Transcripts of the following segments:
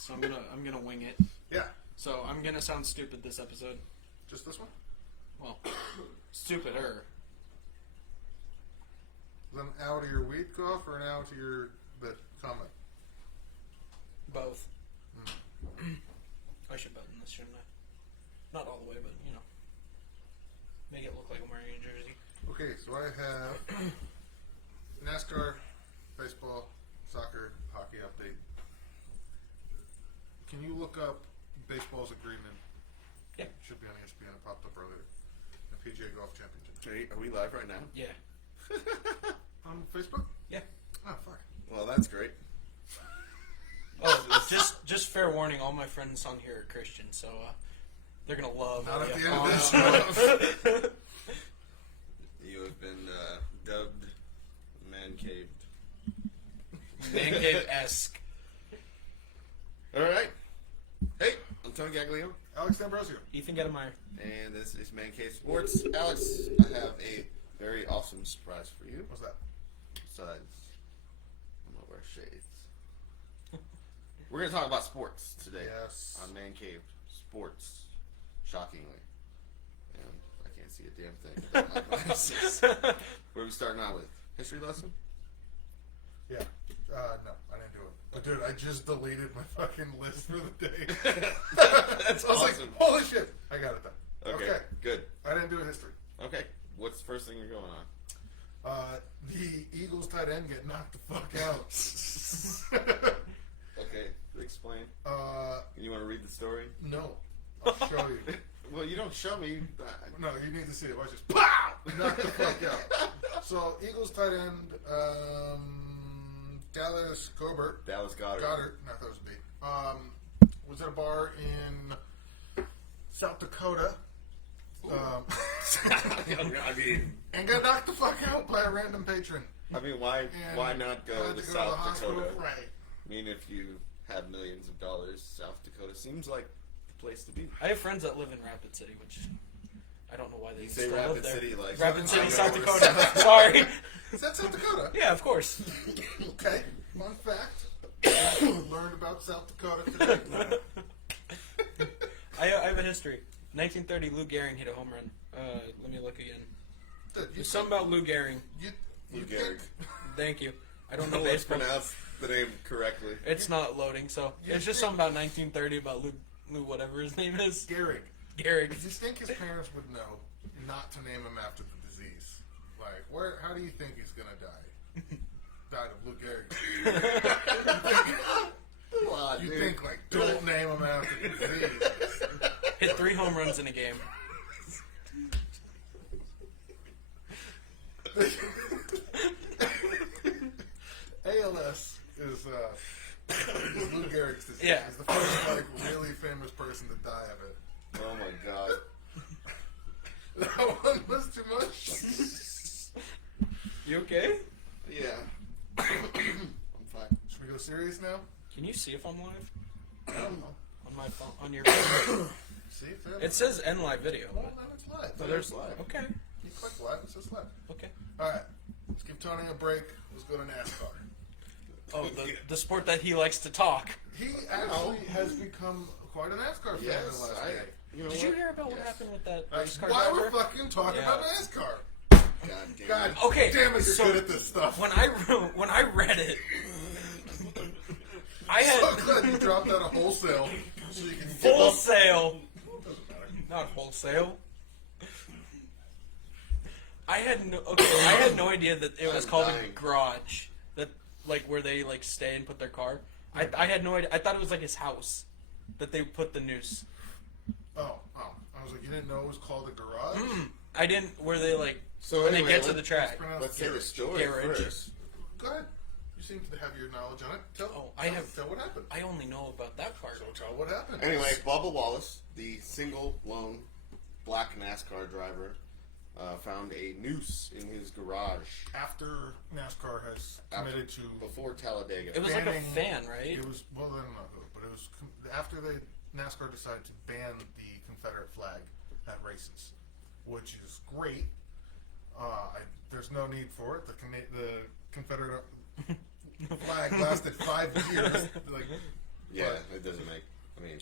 so I'm gonna wing it. Yeah. So I'm gonna sound stupid this episode. Just this one? Well, stupider. Is that an hour to your weed cough or an hour to your comment? Both. I should button this, shouldn't I? Not all the way, but make it look like I'm wearing a jersey. Okay, so I have NASCAR, baseball, soccer, hockey update. Can you look up baseball's agreement? Yeah. Should be on ESPN. It popped up earlier. The PGA Golf Championship. Are we live right now? Yeah. On Facebook? Yeah. Oh, fuck. Well, that's great. Oh, just fair warning, all my friends on here are Christian, so they're gonna love. Not at the end of this. You have been dubbed Mancave. Mancave-esque. All right. Hey, I'm Tony Gaglione. Alex D'Ambrosio. Ethan Gettemeyer. And this is Mancave Sports. Alex, I have a very awesome surprise for you. What's that? Besides, I'm gonna wear shades. We're gonna talk about sports today. Yes. On Mancave Sports. Shockingly. And I can't see a damn thing without my glasses. Where are we starting out with? History lesson? Yeah. No, I didn't do it. But dude, I just deleted my fucking list for the day. That's I was awesome. like, holy shit, I got it done. Okay, good. I didn't do a history. Okay, what's the first thing you're going on? The Eagles tight end get knocked the fuck out. Okay, explain. Uh, You want to read the story? no. I'll show you. Well, you don't show me. No, you need to see it. Watch this. Pow! Knock the fuck out. So, Eagles tight end, Dallas Goedert. Dallas Goedert. Goddard. No, that was a B. Was at a bar in South Dakota. I mean, And got knocked the fuck out by a random patron. why not go had to the South hospital. Dakota? Right. I mean, if you have millions of dollars, South Dakota seems like the place to be. I have friends that live in Rapid City, which I don't know why they You still say live Rapid there. City like Rapid City, I South know Dakota. where- Sorry. Is that South Dakota? Yeah, of course. Okay. Fun fact. Learned about South Dakota today. I have a history. 1930, Lou Gehrig hit a home run. Let me look again. Dude, There's something about Lou Gehrig. You Lou think- Gehrig. Thank you. I don't know Let's baseball. pronounce the name correctly. It's not loading, so it's just something about 1930 about Lou whatever his name is. Gehrig. Gehrig. Do you think his parents would know not to name him after the disease? Like, how do you think he's gonna die? Died of Lou Gehrig. Wow, You dude. think, like, don't name him after the disease. Hit 3 home runs in a game. ALS is Lou Gehrig's disease. Yeah. He's the first, like, really famous person to die of it. Oh my god. That one was too much. You okay? Yeah. I'm fine. Should we go serious now? Can you see if I'm live I don't know. on my phone on your phone? See if that. It says end live video. Well, then it's live. So there's live. okay, You click live, it says live. okay. Alright. Let's give Tony a break. Let's go to NASCAR. Oh, the sport that he likes to talk. He actually has become quite a NASCAR fan in the Yes, last day. you know Did what? you hear about what Yes. happened with that That's race car why driver? we're fucking talking Yeah. about NASCAR. God damn God it. Okay, damn it, you're so good at this stuff. When I read it, I so had glad you dropped out of wholesale so you can give full up. sale, Doesn't matter. not wholesale. I had no idea that it was I'm called dying. a garage. That like where they like stay and put their car. I had no idea. I thought it was like his house that they put the noose. Oh. I was like, you didn't know it was called a garage? I didn't. Where they like So when anyway, they get to let- the track. Let's hear the story Garage. first. Go ahead. You seem to have your knowledge on it. Tell what happened. I only know about that part. So tell what happened. Anyway, Bubba Wallace, the single lone black NASCAR driver, found a noose in his garage After NASCAR has committed to before Talladega. It was like a banning- fan, right? It was, well, I don't know who, but it was after NASCAR decided to ban the Confederate flag at races, which is great. There's no need for it. The Confederate flag lasted 5 years. Like, Yeah, it doesn't make. I mean,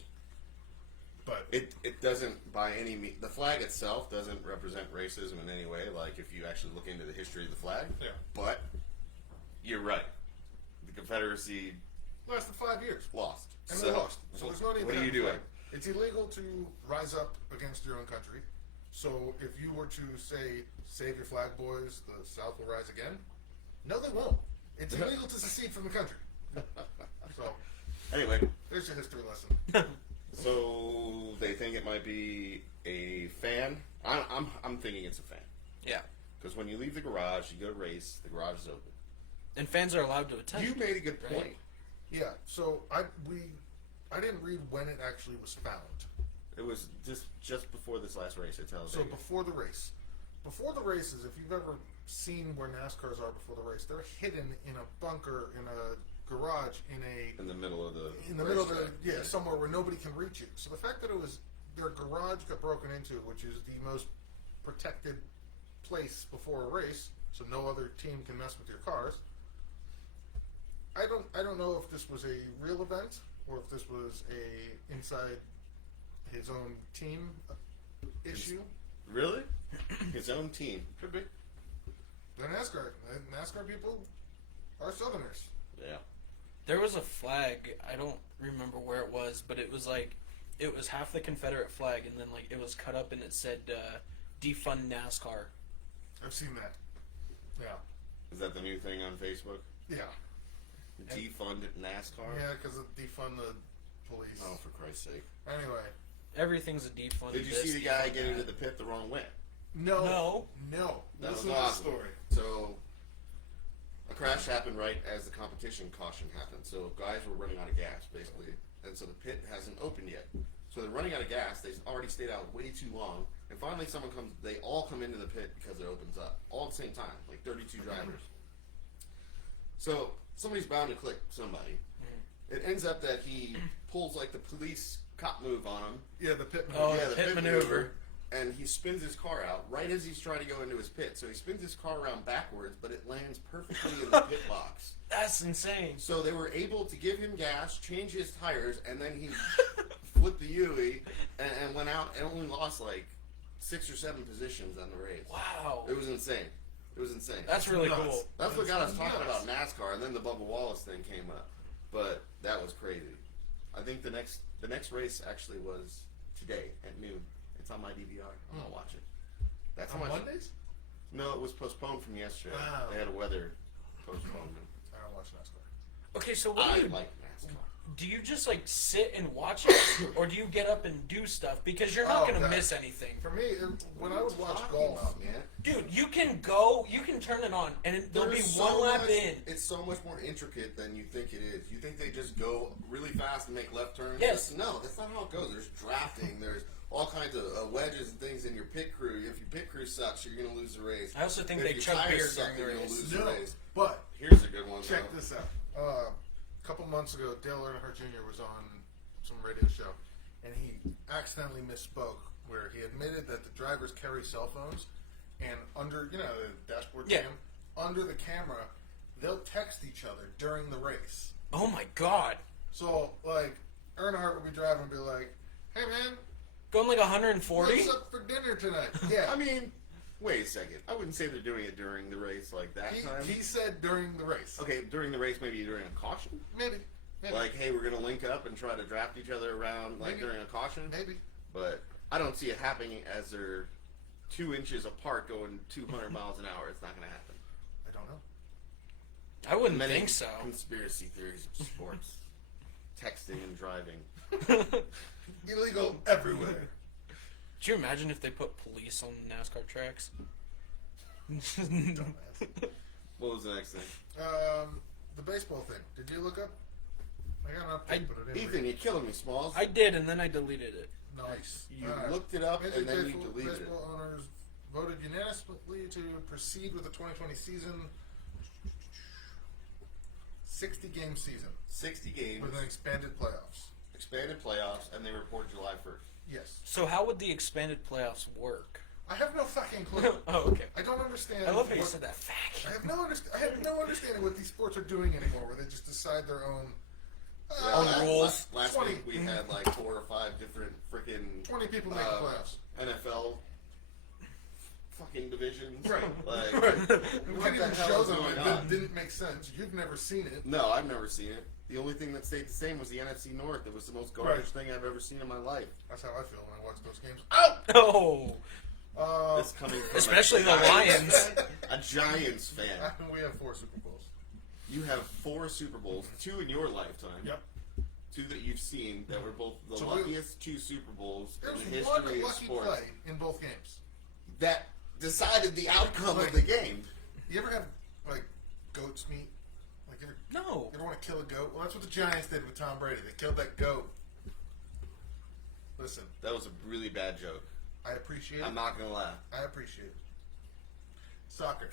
But it doesn't by any means. The flag itself doesn't represent racism in any way. Like if you actually look into the history of the flag. yeah, But you're right. The Confederacy lasted 5 years. lost. And they lost. So there's no need what to are you have a doing? flag. It's illegal to rise up against your own country. So if you were to say, "Save your flag, boys, the South will rise again," no, they won't. It's illegal to secede from the country. So Anyway, there's your history lesson. so they think it might be a fan. I'm thinking it's a fan Yeah. because when you leave the garage, you go to race. The garage is open. And fans are allowed to attend. You made a good Right. point. Yeah. So I didn't read when it actually was found. It was just before this last race at Talladega. So before the race. Before the races, if you've ever seen where NASCARs are before the race, they're hidden in a bunker, in a garage, in the middle of the middle of the racetrack. somewhere where nobody can reach it. So the fact that it was their garage got broken into, which is the most protected place before a race, so no other team can mess with your cars. I don't know if this was a real event or if this was a inside his own team issue. Really? His own team. Could be. The NASCAR people are Southerners. Yeah. There was a flag. I don't remember where it was, but it was like it was half the Confederate flag, and then like it was cut up and it said "Defund NASCAR." I've seen that. Yeah. Is that the new thing on Facebook? Yeah. Defund NASCAR? Yeah, because of defund the police. Oh, for Christ's sake. Anyway. Everything's a defund. Did you this, see the guy defund get that. into the pit the wrong way? No. That Listen was to the awesome. story. So, a crash happened right as the competition caution happened. So, guys were running out of gas, basically. And so the pit hasn't opened yet. So, they're running out of gas. They've already stayed out way too long. And finally, someone comes, they all come into the pit because it opens up. All at the same time, like 32 drivers. So, somebody's bound to click somebody. It ends up that he pulls like the police cop move on him. Yeah, the pit. Oh, Yeah, the the pit pit maneuver. And he spins his car out right as he's trying to go into his pit. So he spins his car around backwards, but it lands perfectly in the pit box. That's insane. So they were able to give him gas, change his tires, and then he flipped the UE and went out and only lost like 6 or 7 positions on the race. Wow. It was insane. It was insane. That's really nuts. cool. That's what got us talking nuts. about NASCAR, and then the Bubba Wallace thing came up. But that was crazy. I think the next race actually was today at noon. It's on my DVR. I'm gonna watch it. That's how On much. Mondays? No, it was postponed from yesterday. Oh. They had a weather postponement. I don't watch NASCAR. Okay, so what I do you like NASCAR. do? You just like sit and watch it, or do you get up and do stuff? Because you're not Oh, gonna God. miss anything. For me, when I would watch Talking golf, about, man. Dude, you can go, you can turn it on, and there'll be There's one so lap much- in. It's so much more intricate than you think it is. You think they just go really fast and make left turns? Yes. No, that's not how it goes. There's drafting. There's all kinds of wedges and things in your pit crew. If your pit crew sucks, you're going to lose the race. I also think If they your chug tires beer suck, during the you're gonna race. lose the no. race. But Here's a good one. check though. this out. A couple months ago, Dale Earnhardt Jr. was on some radio show, and he accidentally misspoke where he admitted that the drivers carry cell phones, and under the dashboard Yeah. cam, under the camera, they'll text each other during the race. Oh my god. So like Earnhardt would be driving and be like, "Hey man, Going like 140? what's up for dinner tonight?" Yeah, I mean, wait a second. I wouldn't say they're doing it during the race like that time. he said during the race. Okay, during the race, maybe during a caution. Maybe. Like, hey, we're gonna link up and try to draft each other around, like Maybe. during a caution. Maybe. But I don't see it happening as they're 2 inches apart, going 200 miles an hour. It's not gonna happen. I don't know. I wouldn't Many think so. Conspiracy theories of sports, texting and driving. Illegal everywhere. Could you imagine if they put police on NASCAR tracks? Dumbass. What was the next thing? The baseball thing. Did you look up? I got an update, but I didn't Ethan, read it. you're killing me, Smalls. I did, and then I deleted it. Nice. You All right. looked it up Major and then you Baseball- deleted it. Baseball owners voted unanimously to proceed with the 2020 season. 60-game season 60 games, with an expanded playoffs. expanded playoffs, and they report July 1st. Yes. So how would the expanded playoffs work? I have no fucking clue. Oh, okay. I don't understand. I love how you what- said that. I have no understanding what these sports are doing anymore, where they just decide their own Own rules. Last 20. week we had like 4 or 5 different freaking 20 people make the playoffs. NFL fucking divisions. Right. Like, Right. We what couldn't the even hell show is them. going It on? didn't make sense. You've never seen it. No, I've never seen it. The only thing that stayed the same was the NFC North. It was the most garbage thing I've ever seen in my life. That's how I feel when I watch those games. Oh! Oh, This coming from especially the Lions. A Giants fan. We have 4 Super Bowls. You have 4 Super Bowls, 2 in your lifetime. Yep. 2 that you've seen that were both the So luckiest 2 Super Bowls There in was the one history of lucky sports play in both games. that decided the outcome Like- of the game. You ever have, like, goat's meat? Like, you No. ever want to kill a goat? Well, that's what the Giants did with Tom Brady. They killed that goat. Listen, That was a really bad joke. I appreciate it. I'm not gonna lie. I appreciate it. Soccer.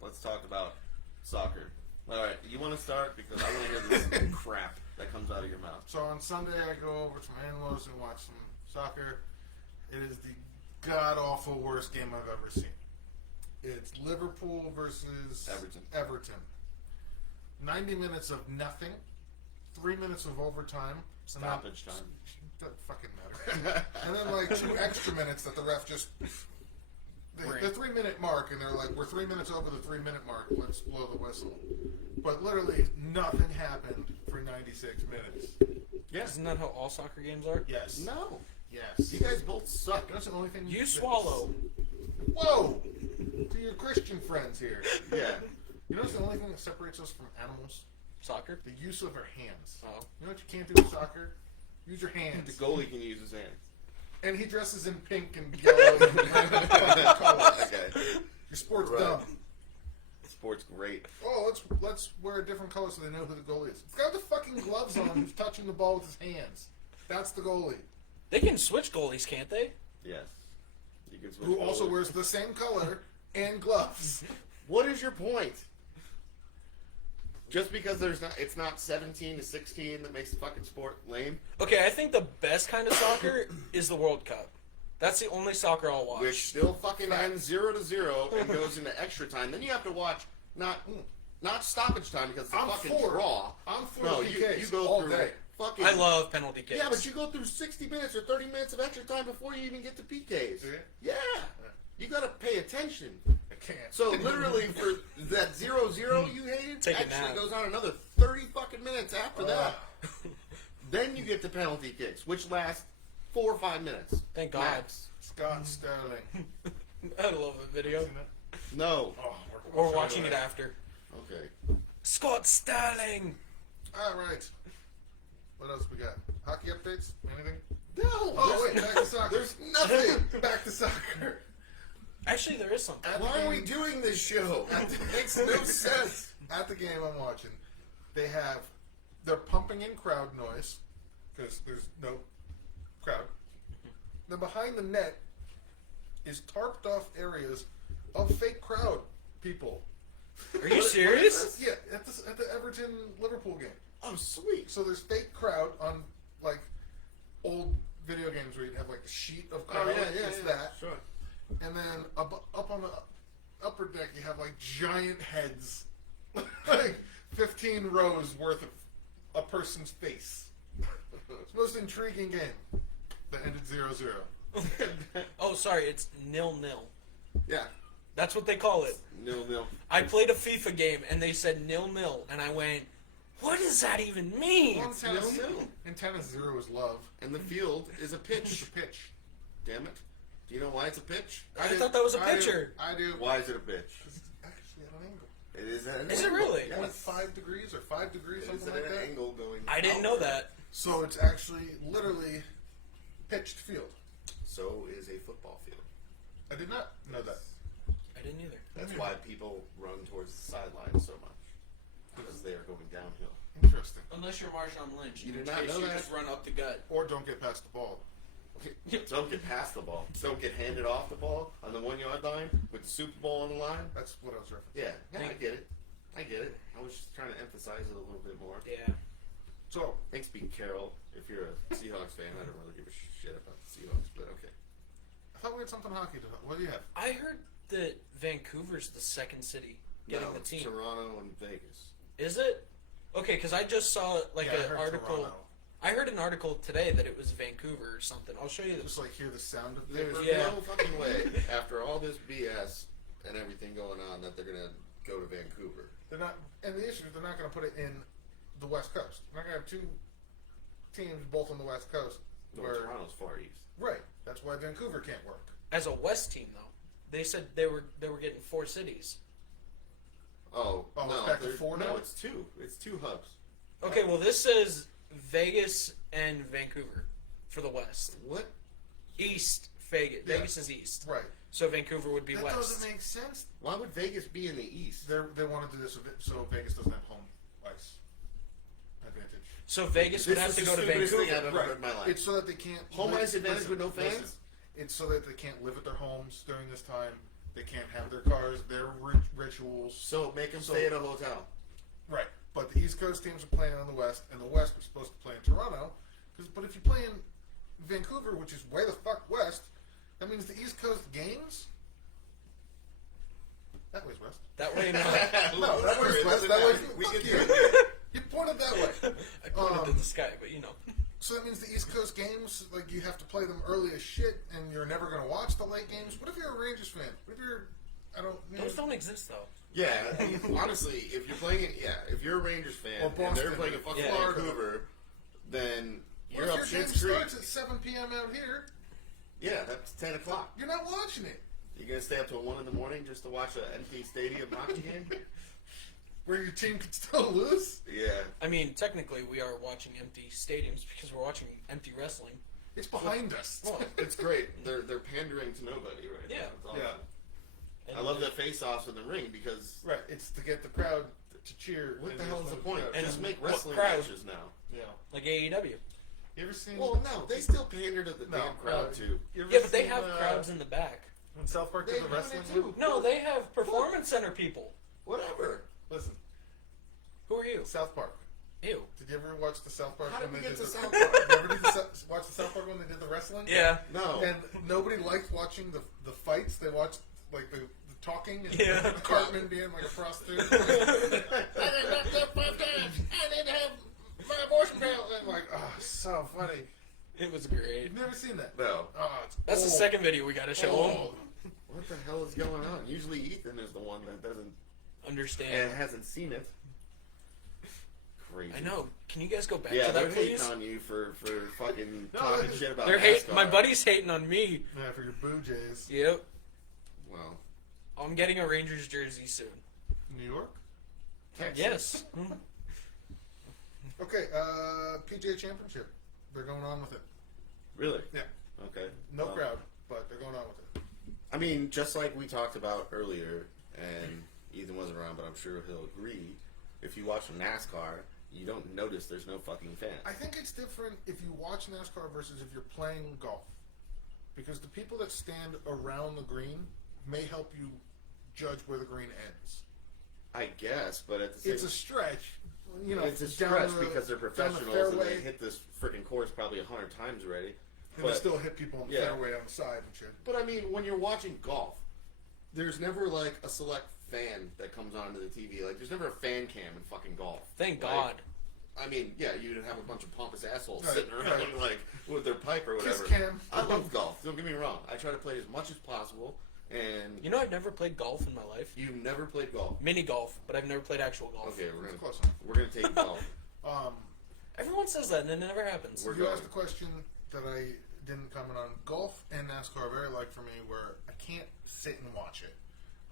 Let's talk about soccer. All right, you want to start because I want to hear this crap that comes out of your mouth. So on Sunday, I go over to my in-laws and watch some soccer. It is the god-awful worst game I've ever seen. It's Liverpool versus Everton. 90 minutes of nothing. 3 minutes of overtime. and then- Stoppage time. Doesn't fucking matter. And then like 2 extra minutes that the ref just... The 3 minute mark, and they're like, we're 3 minutes over the 3 minute mark, let's blow the whistle. But literally, nothing happened for 96 minutes. Yeah. Isn't that how all soccer games are? Yes. No. Yes. You guys both suck. That's the only thing You that- swallow. Whoa! To your Christian friends here. Yeah. You know what's the only thing that separates us from animals? Soccer? The use of our hands. Oh. You know what you can't do with soccer? Use your hands. The goalie can use his hands. And he dresses in pink and yellow and colors. Okay. Your sport's Right. dumb. Sport's great. Oh, let's wear a different color so they know who the goalie is. The guy with the fucking gloves on who's touching the ball with his hands. That's the goalie. They can switch goalies, can't they? Yes. You can switch Who also goalies. wears the same color and gloves. What is your point? Just because it's not 17 to 16 that makes the fucking sport lame, Okay, I think the best kind of soccer is the World Cup. That's the only soccer I'll watch. which still fucking ends 0-0 and goes into extra time. Then you have to watch not stoppage time because it's a I'm fucking for it. draw. I'm for No, the you PKs go all through day. fucking. I love penalty kicks. Yeah, but you go through 60 minutes or 30 minutes of extra time before you even get to PKs. Do you? Yeah. You gotta pay attention. I can't. So literally for that 0-0 you hated, Take a actually nap. goes on another 30 fucking minutes after that. Then you get to penalty kicks, which last 4 or 5 minutes. Thank God. Max. Scott Sterling. I love the video. Seen it? No. Oh, We're watching it after. Okay. Scott Sterling! All right. What else we got? Hockey updates? Anything? No. Oh wait, back to soccer. There's nothing. Back to soccer. Actually, there is something. At the Why are we game- doing this show? It makes no sense. At the game I'm watching, they're pumping in crowd noise because there's no crowd. Then behind the net is tarped off areas of fake crowd people. Are you serious? Yeah, at the Everton Liverpool game. Oh, sweet. So there's fake crowd on like old video games where you'd have like a sheet of crowd. It's that. Sure. And then up on the upper deck, you have like giant heads, like 15 rows worth of a person's face. It's the most intriguing game that ended 0-0. Oh, sorry, it's 0-0. Yeah. That's what they call it. 0-0. I played a FIFA game and they said 0-0, and I went, what does that even mean? Well, in tennis, 0-0. in tennis, 0 is love. And the field is a It's pitch. a pitch. Damn it. Do you know why it's a pitch? I thought that was a I do. pitcher. I do. Why is it a pitch? It's actually at an angle. It is at an Is it angle. really? Like Yes. 5 degrees or 5 degrees, It is something at like an that. angle going. I didn't know outward. that. So it's actually literally pitched field. So is a football field. I did not know that. I didn't either. That's why people run towards the sideline so much. Because they are going downhill. Interesting. Unless you're Marshawn Lynch, You in did which not case know you that? just run up the gut. Or don't get past the ball. Don't get past the ball. Don't get handed off the ball on the 1 yard line with the Super Bowl on the line. That's what I was referencing. Yeah, I get it. I get it. I was just trying to emphasize it a little bit more. Yeah. So, Thanks, Pete Carroll. If you're a Seahawks fan, I don't really give a shit about the Seahawks, but okay. I thought we had something hockey to talk. What do you have? I heard that Vancouver's the second city getting No, the team. Toronto and Vegas. Is it? Okay, because I just saw like Yeah, I an heard article. Toronto. I heard an article today that it was Vancouver or something. I'll show you Just this. like hear the sound of There's paper. Yeah. no fucking way, after all this BS and everything going on, that they're gonna go to Vancouver. They're not, and the issue is they're not going to put it in the West Coast. They're not going to have two teams both on the West Coast. No, where, Toronto's far east. right. That's why Vancouver can't work. As a West team, though, they said they were getting 4 cities. Oh, no, it's back to they're- 4 no, now? it's 2. It's 2 hubs. Okay, well this says Vegas and Vancouver for the West. What? East Vegas. Yeah. Vegas is east. Right. So Vancouver would be That west. doesn't make sense. Why would Vegas be in the east? They want to do this so Vegas doesn't have home ice advantage. So Vegas would have to go to stupidest thing Vancouver. I've ever heard in my life. It's so that they can't Home ice advantage with no fans? listen. It's so that they can't live at their homes during this time. They can't have their cars, their rituals. So make them So- stay at a hotel. Right. But the East Coast teams are playing on the West, and the West was supposed to play in Toronto. But if you play in Vancouver, which is way the fuck west, that means the East Coast games. That way's west. That way, no. No, that way's west. That way's we fuck can you. do it. You pointed that way. I pointed to the sky, but you know. So that means the East Coast games, like you have to play them early as shit, and you're never going to watch the late games. What if you're a Rangers fan? What if you're, I don't. You know, Those don't exist though. Yeah, honestly, if you're playing it, if you're a Rangers fan Or and they're Boston. playing in fucking Yeah. Vancouver, then what you're if up your game shit's creek. starts at 7 p.m. out here? Yeah, that's 10 o'clock. You're not watching it. You gonna stay up till 1 in the morning just to watch an empty stadium hockey game? Where your team could still lose? Yeah. I mean, technically, we are watching empty stadiums because we're watching empty wrestling. It's behind us. Well, it's great. They're pandering to nobody right Yeah. now. It's awesome. Yeah. I love the face-offs in the ring because Right, it's to get the crowd to cheer. what and the hell is the point? And Just make what wrestling crowd? matches now. Yeah. Like AEW. You ever seen? Well, no, they still pander to the No, damn crowd too. You ever Yeah, but they seen, have crowds in the back. When South Park They did the do wrestling it too. one? No, they have performance center people. Whatever. Listen, Who are you? South Park. Ew. Did you ever watch the South Park How when did we they get did to the South Park? You ever watch the South Park when they did the wrestling? Yeah. No. And nobody liked watching the fights. They watched like the talking and Yeah. Cartman being like a prostitute. I didn't knock up 5 times. I didn't have my abortion pill. And I'm like, oh, so funny. It was great. You've never seen that? No. Oh, it's That's the old. second video we gotta show them. Old. What the hell is going on? Usually Ethan is the one that doesn't Understand. and hasn't seen it. Crazy. I know. Can you guys go back Yeah, to they're that, please? hating on you for fucking No, talking they- shit about They're hate. NASCAR. My buddy's hating on me. Yeah, for your Boo Jays. Yep. Well, I'm getting a Rangers jersey soon. New York? Texas. Yes. Okay, PGA Championship. They're going on with it. Really? Yeah. Okay. No Well, crowd, but they're going on with it. I mean, just like we talked about earlier, and Ethan wasn't around, but I'm sure he'll agree. If you watch NASCAR, you don't notice there's no fucking fans. I think it's different if you watch NASCAR versus if you're playing golf. Because the people that stand around the green may help you judge where the green ends. I guess, but at the same It's a stretch. You know, it's a down stretch the- because they're down the professionals and they fairway, hit this freaking course probably 100 times already. and they But, still hit people on the yeah. fairway on the side and shit. but I mean, when you're watching golf, there's never like a select fan that comes onto the TV. Like, there's never a fan cam in fucking golf. Thank Like, God. I mean, yeah, you'd have a bunch of pompous assholes Right, sitting around right. like with their pipe or Kiss whatever. cam. I love golf. Don't get me wrong. I try to play as much as possible. And You know, I've never played golf in my life. you've never played golf. Mini golf, but I've never played actual golf. Okay, That's close enough. we're gonna take golf. Everyone says that, and it never happens. We're You going. asked a question that I didn't comment on. Golf and NASCAR are very like for me where I can't sit and watch it.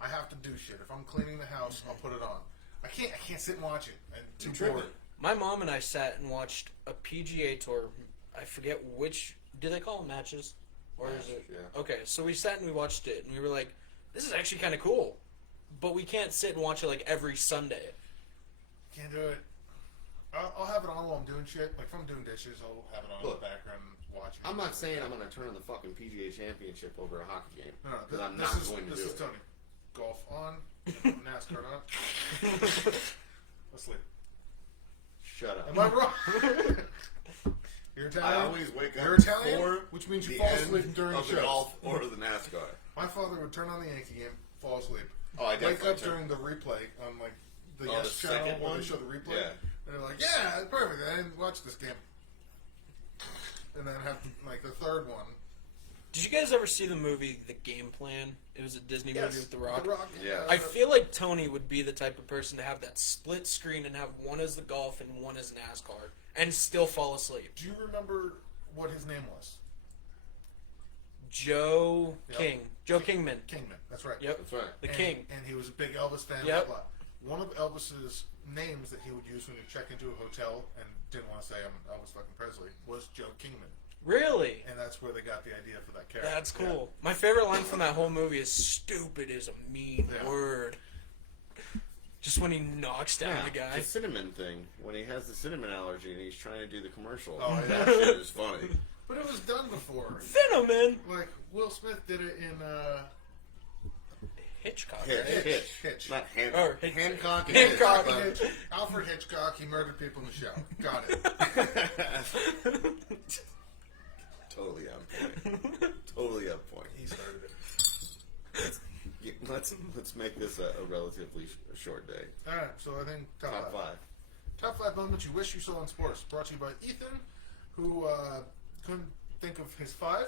I have to do shit. If I'm cleaning the house, I'll put it on. I can't sit and watch it. I'm too tripping. bored. My mom and I sat and watched a PGA tour. I forget which. Do they call them matches? Or is it? Yeah. Okay, so we sat and we watched it, and we were like, this is actually kind of cool. But we can't sit and watch it like every Sunday. Can't do it. I'll have it on while I'm doing shit. Like if I'm doing dishes, I'll have it on Look, in the background watching. I'm not saying I'm gonna turn on the fucking PGA Championship over a hockey game. No, Because I'm this not is, going to this do is it. Tony. Golf on, NASCAR on. Asleep. Shut up. Am I wrong? You're I Italian. always wake up You're Italian, before which means you the fall end asleep during of the shows. golf or the NASCAR. My father would turn on the Yankee game, fall asleep. Oh, I Wake definitely up turn- during the replay on like the Oh, Yes the channel second where one? they show the replay. Yeah. And they're like, yeah, perfect. I didn't watch this game. And then have like the third one. Did you guys ever see the movie The Game Plan? It was a Disney movie with The Rock. Yeah. I feel like Tony would be the type of person to have that split screen and have one as the golf and one as NASCAR and still fall asleep. Do you remember what his name was? Joe Yep. King. Joe Kingman. Kingman. That's right. Yep. That's right. The and, King. And he was a big Elvis fan. Yep. Blah, blah. One of Elvis's names that he would use when you check into a hotel and didn't want to say I'm Elvis fucking Presley was Joe Kingman. Really? And that's where they got the idea for that character. That's cool. My favorite line from that whole movie is "stupid" is a mean word. Just when he knocks down the guy. The cinnamon thing, when he has the cinnamon allergy and he's trying to do the commercial. Oh, yeah. That shit is funny. But it was done before. Cinnamon. Like, Will Smith did it in, Hitchcock. Hitch. Right? Hitch. Not Or Hitch. Hancock and Hancock Hitch, and but- Alfred Hitchcock, he murdered people in the shower. Got it. Totally on point. Totally on point. He started it. Let's make this a relatively short day. Alright, so I think Top five. Top 5 moments you wish you saw in sports. Brought to you by Ethan, who couldn't think of his 5.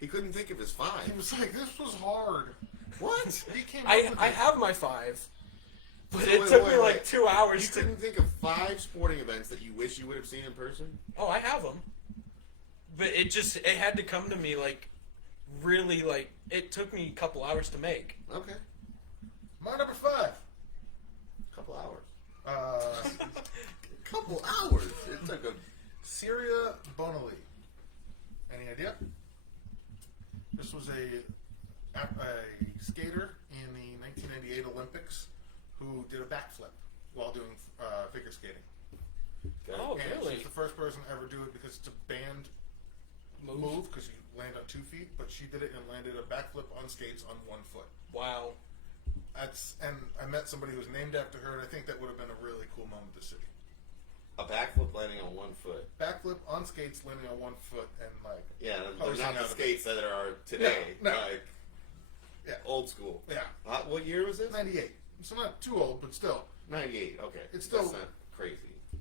He couldn't think of his 5. He was like, this was hard. What? He came up I with it. have my 5, but So it wait, took wait, me like wait. 2 hours You to. couldn't think of 5 sporting events that you wish you would have seen in person? Oh, I have them, but it had to come to me like really like it took me a couple hours to make. Okay. My number 5. Couple hours. Uh, Couple hours? It took a... Syria Bonali. Any idea? This was a skater in the 1998 Olympics who did a backflip while doing figure skating. Oh, And really? she's the first person to ever do it because it's a banned move because you land on 2 feet, but she did it and landed a backflip on skates on 1 foot. Wow. And I met somebody who was named after her, and I think that would have been a really cool moment to see. A backflip landing on 1 foot. Backflip on skates, landing on 1 foot, and like Yeah, they're posing not the out of it. skates that are today. No, no. Like, Yeah. old school. Yeah, What year was this? 98. So not too old, but still, 98, okay. It's still- That's not crazy.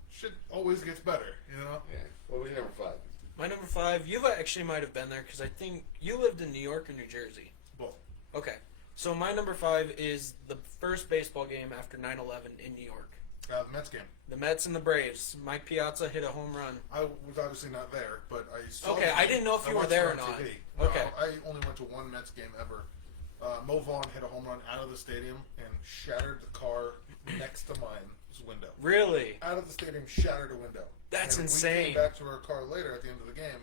shit always gets better, you know. Yeah. What was your number 5? My number 5, you actually might have been there because I think you lived in New York or New Jersey. Both. Okay. So my number 5 is the first baseball game after 9/11 in New York. The Mets game. The Mets and the Braves. Mike Piazza hit a home run. I was obviously not there, but I saw. Okay, I didn't know if I you were watched there it or on not. TV. Okay. No, I only went to one Mets game ever. Mo Vaughn hit a home run out of the stadium and shattered the car next to mine's window. Really? Out of the stadium, shattered a window. That's and insane. We came back to our car later at the end of the game,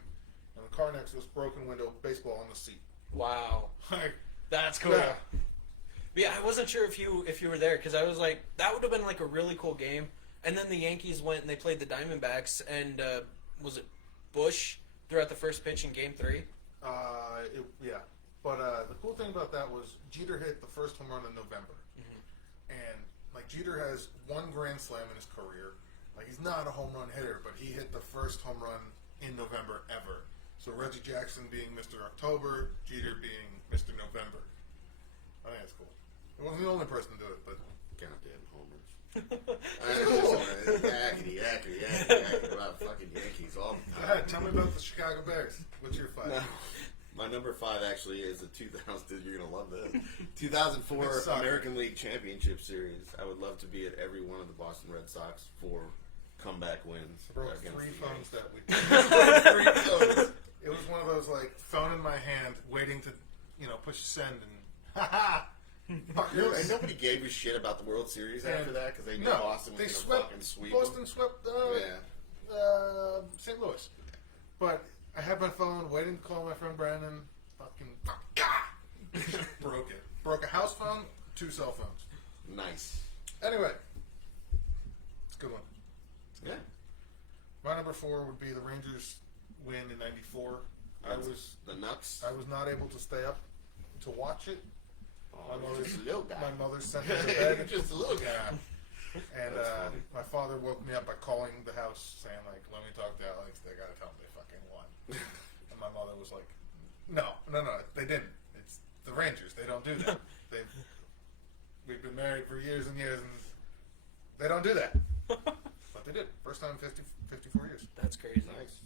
and the car next to us, broken window, baseball on the seat. Wow. Like, That's cool. yeah. But yeah, I wasn't sure if you were there because I was like, that would have been like a really cool game. And then the Yankees went and they played the Diamondbacks, and was it Bush threw out the first pitch in Game 3? Yeah. But the cool thing about that was Jeter hit the first home run in November. And, like, Jeter has 1 Grand Slam in his career. Like, he's not a home run hitter, but he hit the first home run in November ever. So Reggie Jackson being Mr. October, Jeter being Mr. November. I think that's cool. He wasn't the only person to do it, but... Goddamn homers. Yakety about fucking Yankees all the Go time. ahead, tell me about the Chicago Bears. What's your 5? No. My number 5 actually is the 2000. You're gonna love this. 2004 It's soccer. American League Championship Series. I would love to be at every one of the Boston Red Sox for comeback wins. I broke against 3 the phones Yankees. that week. 3 phones. It was one of those, like, phone in my hand, waiting to, push send and, ha-ha! No, and nobody gave a shit about the World Series after that because they knew Boston was they going to swept, fucking sweep them. Boston swept St. Louis. But I had my phone waiting to call my friend Brandon. Fucking broke it. Broke a house phone, 2 cell phones. Nice. Anyway, it's a good one. Yeah. My number 4 would be the Rangers win in '94. I was the nuts. not able to stay up to watch it. Oh, you're just a little guy. My mother sent me to bed. Just a little guy. Yeah. And That's funny. my father woke me up by calling the house saying, like, let me talk to Alex. They got to tell him they fucking won. And my mother was like, no, they didn't. It's the Rangers. They don't do that. We've been married for years and years, and they don't do that. But But they did. First time in 54 years. That's crazy. Nice.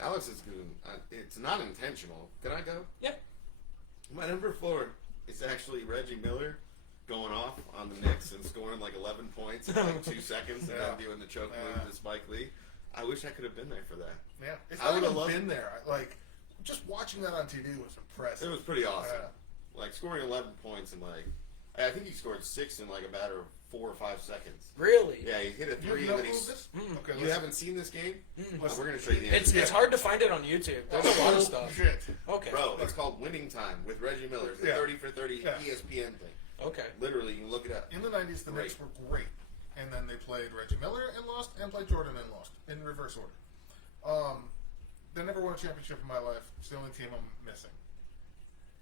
Alex is good. It's not intentional. Can I go? Yeah. My number 4 is actually Reggie Miller going off on the Knicks and scoring like 11 points in like 2 seconds and then doing the choke move to Spike Lee. I wish I could have been there for that. Yeah. If I I would would have loved been there, like, just watching that on TV was impressive. It was pretty awesome. Yeah. Like scoring 11 points in like, I think he scored 6 in like a matter of 4 or 5 seconds. Really? Yeah, he hit a You 3 know and then who he's. this? Mm. Okay, You listen. haven't seen this game? Listen. We're gonna show you the It's end. hard to find it on YouTube. There's a lot of stuff. Shit. Okay. Bro, it's called Winning Time with Reggie Miller. It's a Yeah. 30 for 30 Yeah. ESPN thing. Okay. Literally, you can look it up. In the 90s, the Great. Knicks were great. And then they played Reggie Miller and lost, and played Jordan and lost, in reverse order. They never won a championship in my life. It's the only team I'm missing.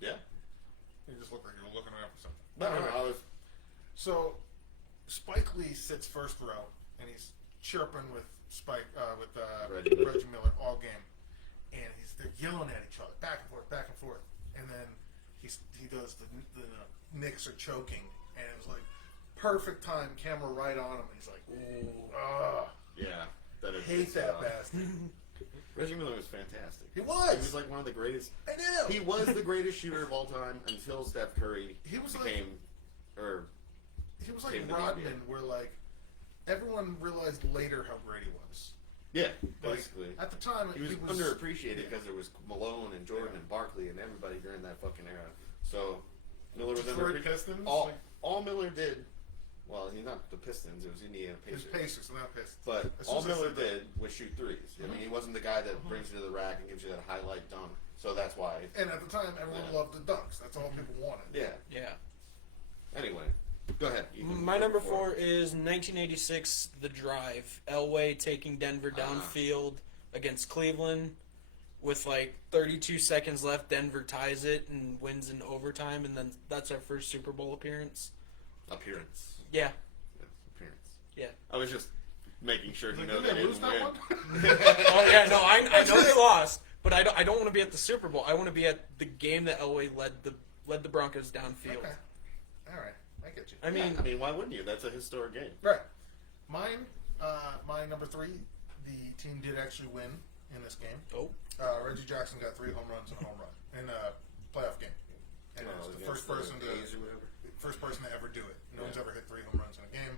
Yeah. You just look like you're looking around for something. No, Anyway, I was. So, Spike Lee sits first row, and he's chirping with Reggie Miller. Reggie Miller all game, and they're yelling at each other, back and forth, and then he does the Knicks are choking, and it was like perfect time, camera right on him, and he's like, ugh, Yeah. That is hate that bastard. Reggie Miller was fantastic. He was. He was like one of the greatest. I know. He was the greatest shooter of all time until Steph Curry He was like- became, or He was like Came to the Rodman, NBA. where like everyone realized later how great he was. yeah, Like, basically. at the time, He was underappreciated because there was Malone and Jordan and Barkley and everybody during that fucking era. So Miller was Detroit underappreciated. Pistons. All Miller did, well, he's not the Pistons. It was Indiana His Pacers. Pacers, not Pistons. But As soon all as I Miller said that- did was shoot threes. I mean, he wasn't the guy that brings you to the rack and gives you that highlight dunk. So that's why. And at the time, everyone Yeah. loved the dunks. That's all people wanted. Yeah. Yeah. Anyway, go ahead. Ethan. My number 4 is 1986, The Drive. Elway taking Denver downfield against Cleveland. With like 32 seconds left, Denver ties it and wins in overtime, and then that's our first Super Bowl appearance. Appearance. Yeah. Appearance. Yeah. I was just making sure he Like, knows didn't they they lose didn't that win. one? Oh yeah, no, I know they lost, but I don't want to be at the Super Bowl. I want to be at the game that Elway led the Broncos downfield. Okay. All right. I get you. I mean, I mean, why wouldn't you? That's a historic game. Right. Mine, my number 3, the team did actually win in this game. oh, Reggie Jackson got 3 home runs and a home run in a playoff game. And it was the first person to ever do it. No one's ever hit 3 home runs in a game.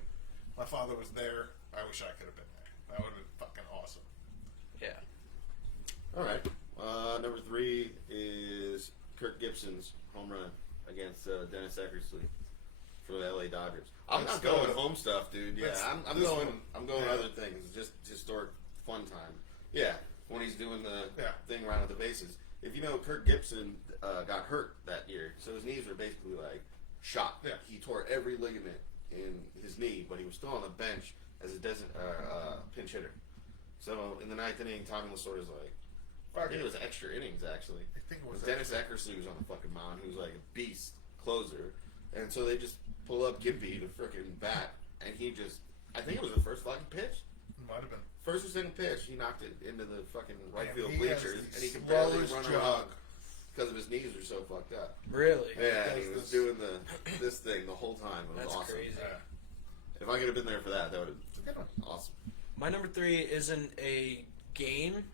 My father was there. I wish I could have been there. That would have been fucking awesome. yeah. All right. Number 3 is Kirk Gibson's home run against Dennis Eckersley for the LA Dodgers. I'm That's not going the- home stuff, dude. Yeah, that's I'm this going. one. I'm going Yeah. other things. Just historic fun time. Yeah, when he's doing the Yeah. thing around the bases. If you know, Kirk Gibson got hurt that year, so his knees were basically like shot. Yeah. He tore every ligament in his knee, but he was still on the bench as a pinch hitter. So in the 9th inning, Tommy Lasorda's like, I think it was extra innings actually. I think it was Dennis Eckersley was on the fucking mound, who was like a beast closer, and so they just pull up Gimpy to frickin' bat, and he just, I think it was the first fucking pitch, Might have been. first or second pitch, he knocked it into the fucking right Man, field he has bleachers, the and he could barely slowest run jog. around because of his knees are so fucked up. Really? Yeah, He he does was this. doing this thing the whole time. It was That's awesome. crazy. Yeah. If I could have been there for that, that would have It's a good one. been awesome. My number 3 isn't a game.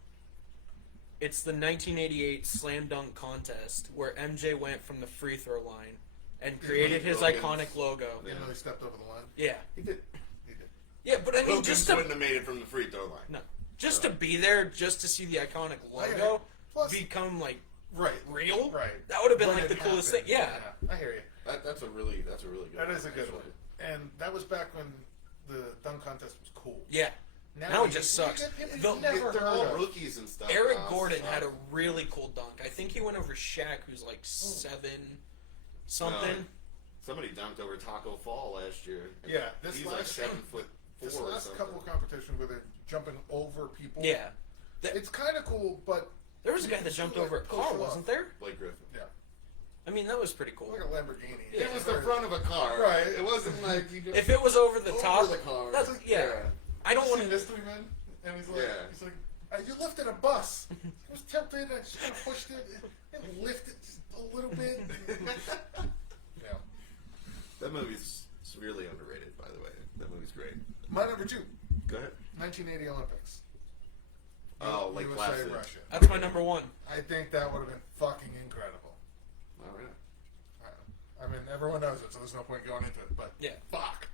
It's the 1988 slam dunk contest where MJ went from the free throw line and created his Wilkins. iconic logo. Even though he stepped over the line. Yeah. He did. He did. Yeah, but I mean, Wilkins just to wouldn't have made it from the free throw line. no, just to be there, just to see the iconic I hear logo you. Plus- become like Right. real. Right. That would have been When like the it coolest happened. thing. Yeah. I hear you. That's a really good. That one, is a good actually. one. And that was back when the dunk contest was cool. Yeah. Now it you- just you sucks. get people The- you've never They're heard all of. rookies and stuff. Eric now, Gordon so- had a really cool dunk. I think he went over Shaq, who's like 7 something. Somebody dunked over Taco Fall last year. Yeah, this he's like last- 7'4" This or last something. couple of competitions where they're jumping over people. Yeah. It's kind of cool, but There was a guy that jumped over a car, wasn't there? Blake Griffin. yeah, I mean, that was pretty cool. like a Lamborghini. Yeah. It was the front of a car. Right. It wasn't like you just If it was over the over top, the car. that's yeah. I don't You want seen to. Mystery Men? And he's like, Yeah. you lifted a bus. It was tilted. I just kind of pushed it and lifted just a little bit. Yeah. That movie's severely underrated, by the way. That movie's great. My number 2. Go ahead. 1980 Olympics. Oh, like USA, classic. Russia. That's my number one. I think that would have been fucking incredible. All right. I mean, everyone knows it, so there's no point going into it. But Yeah. fuck.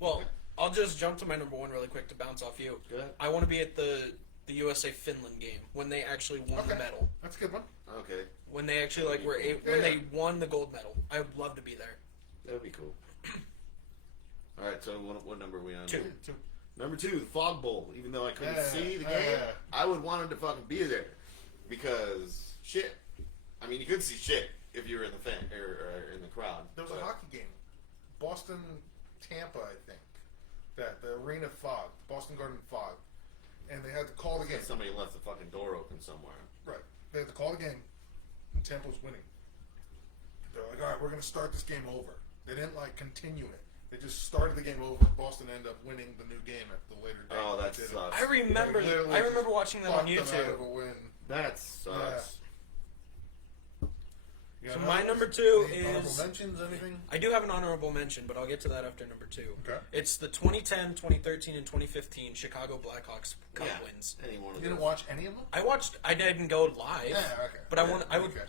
Well, I'll just jump to my number one really quick to bounce off you. Go ahead. I want to be at the USA Finland game when they actually won the medal. That's a good one. Okay. When they actually when they won the gold medal. I would love to be there. That would be cool. All right. So what number are we on? Two. Number 2, the Fog Bowl. Even though I couldn't Yeah, see the game, yeah. I would want him to fucking be there because shit. I mean, you could see shit if you were in the fan or in the crowd. There was a hockey game, Boston, Tampa, I think. That the Arena Fog, Boston Garden Fog, and they had to call the game. Somebody left the fucking door open somewhere. Right. They had to call the game, and Tampa was winning. They're like, all right, we're going to start this game over. They didn't like continue it. They just started the game over. Boston ended up winning the new game at the later date. Oh, that They did it. sucks. I remember. They literally I remember just watching that on fucked them out of YouTube. a win. That sucks. You So got my another- number 2 any honorable is. mentions, anything? I do have an honorable mention, but I'll get to that after number 2. Okay. It's the 2010, 2013, and 2015 Chicago Blackhawks Cup Yeah. wins. Any one of You didn't those. watch any of them? I watched. I didn't go live. Yeah, okay. But I would. Okay.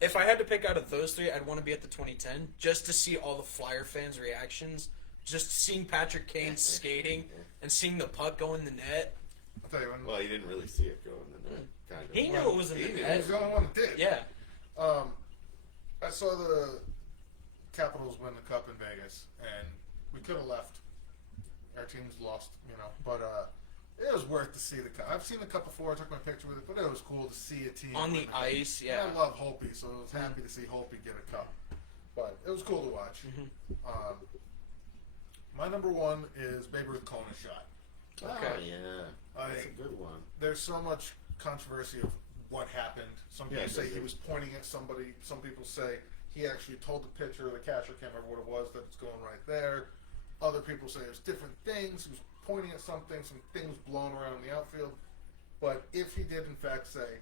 If I had to pick out of those 3, I'd want to be at the 2010 just to see all the Flyer fans' reactions. Just seeing Patrick Kane skating and seeing the puck go in the net. I'll tell you when. Well, you didn't really see it go in the net. Kind of. He knew it was in the He He net. was the only one that did. Yeah. I saw the Capitals win the Cup in Vegas, and we could have left. Our team's lost, but it was worth to see the Cup. I've seen the Cup before. I took my picture with it, but it was cool to see a team On win the Cup. ice, yeah. And I love Holtby, so I was happy to see Holtby get a cup. But it was cool to watch. My number 1 is Babe Ruth calling a shot. Okay. Oh, yeah. That's a good one. There's so much controversy of what happened. Some people Yeah, say he it- was pointing at somebody. Some people say he actually told the pitcher, the catcher, can't remember what it was, that it's going right there. Other people say there's different things. He was pointing at something. Some things blown around in the outfield. But if he did, in fact, say,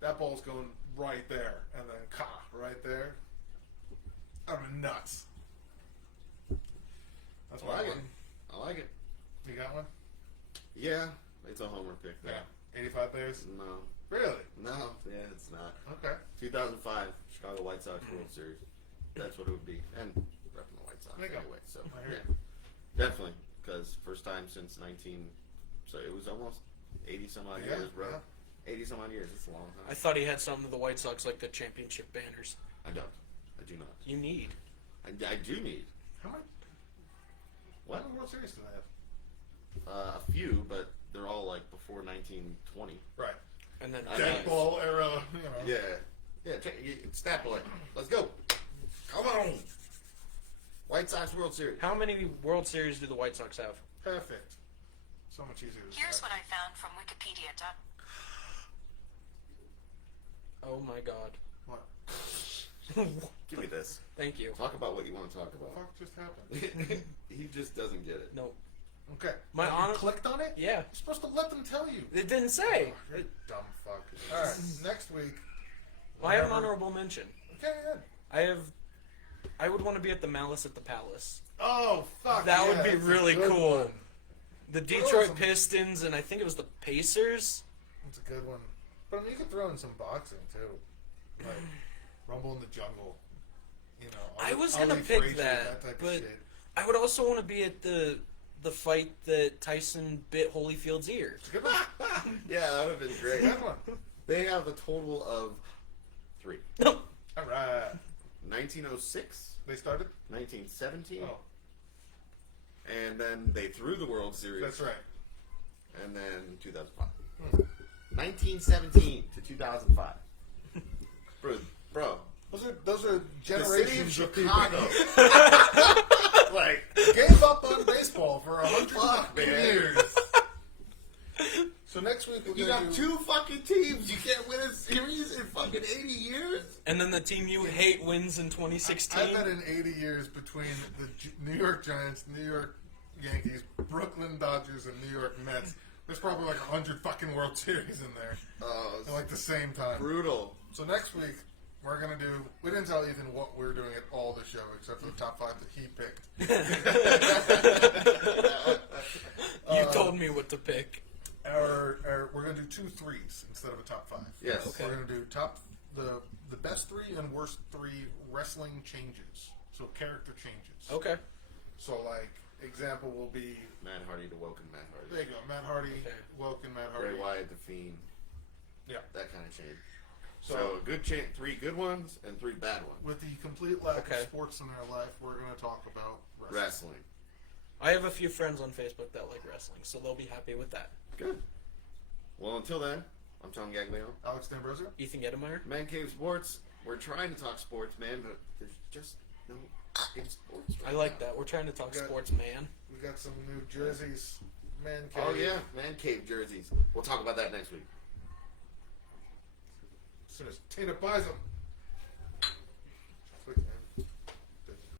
that ball's going right there, and then right there, I'm nuts. That's I my like it. one. I like it. You got one? Yeah, it's a homer pick. There. 85 Bears? No. Really? No. Yeah, it's not. Okay. 2005 Chicago White Sox World Series. That's what it would be. And repping the White Sox There you go. anyway. So I hear yeah, definitely because first time since 19. So it was almost 80 some odd Yeah, years, bro. yeah. 80 some odd years. It's a long time. I thought he had something to the White Sox like the championship banners. I don't. I do not. You need. I do need How many? what? How many World Series do they have? A few, but they're all like before 1920. Right. And then Dead ball era, Yeah. Yeah, stat boy. Let's go. Come on. White Sox World Series. How many World Series do the White Sox have? Perfect. So much easier to Here's say. what I found from Wikipedia. Oh my God. What? Give me this. Thank you. Talk about what you want to talk What the about. fuck just happened? He just doesn't get it. No. Okay. My You honor- clicked on it? Yeah. You're supposed to let them tell you. It didn't say. Oh, you're a dumb fuck. Alright, next week. Well, I have an whenever- honorable mention. Okay, good. I would want to be at the Malice at the Palace. Oh, fuck. That yeah, would be that's a really good cool. one. The Throw Detroit some- Pistons and I think it was the Pacers. That's a good one. But I mean, you could throw in some boxing, too. Like, Rumble in the Jungle. I was Ali gonna pick Frazier, that, type of but shit. I would also want to be at the fight that Tyson bit Holyfield's ear. Good one. Yeah, that would have been great. Good one. They have a total of 3. No. Alright. 1906, They started? 1917, Oh, and then they threw the World Series. that's right. And then 2005. 1917 to 2005. Bro. Those are The city of generations of Chicago. people. Like, Gave up on baseball for 100 Fuck, man. years. So next week we're you gonna got do 2 fucking teams. You can't win a series in fucking 80 years? And then the team you hate wins in I 2016. bet in 80 years between the New York Giants, New York Yankees, Brooklyn Dodgers, and New York Mets, there's probably like 100 fucking World Series in there Oh, at like the same time. brutal. So next week we're gonna do. We didn't tell Ethan what we were doing at all the show, except for the top 5 that he picked. You told me what to pick. We're gonna do 2 threes instead of a top 5. Yes. Okay. We're gonna do the best 3 and worst 3 wrestling changes. So character changes. Okay. So like example will be Matt Hardy to Woken Matt Hardy. there you go, Matt Hardy, Okay. Woken Matt Hardy. Bray Wyatt the Fiend. Yeah. That kind of change. So, So a good 3 good ones and 3 bad ones. with the complete lack Okay. of sports in our life, we're gonna talk about wrestling. Wrestling. I have a few friends on Facebook that like wrestling, so they'll be happy with that. Good. Well, until then, I'm Tom Gagliano. Alex D'Ambrosio. Ethan Gettemeyer. Mancave Sports. We're trying to talk sports, man, but there's just no in sports. I right like now. that. We're trying to talk Good. sports, man. We got some new jerseys. Mancave. Oh yeah, Mancave jerseys. We'll talk about that next week. As soon as Tina buys them.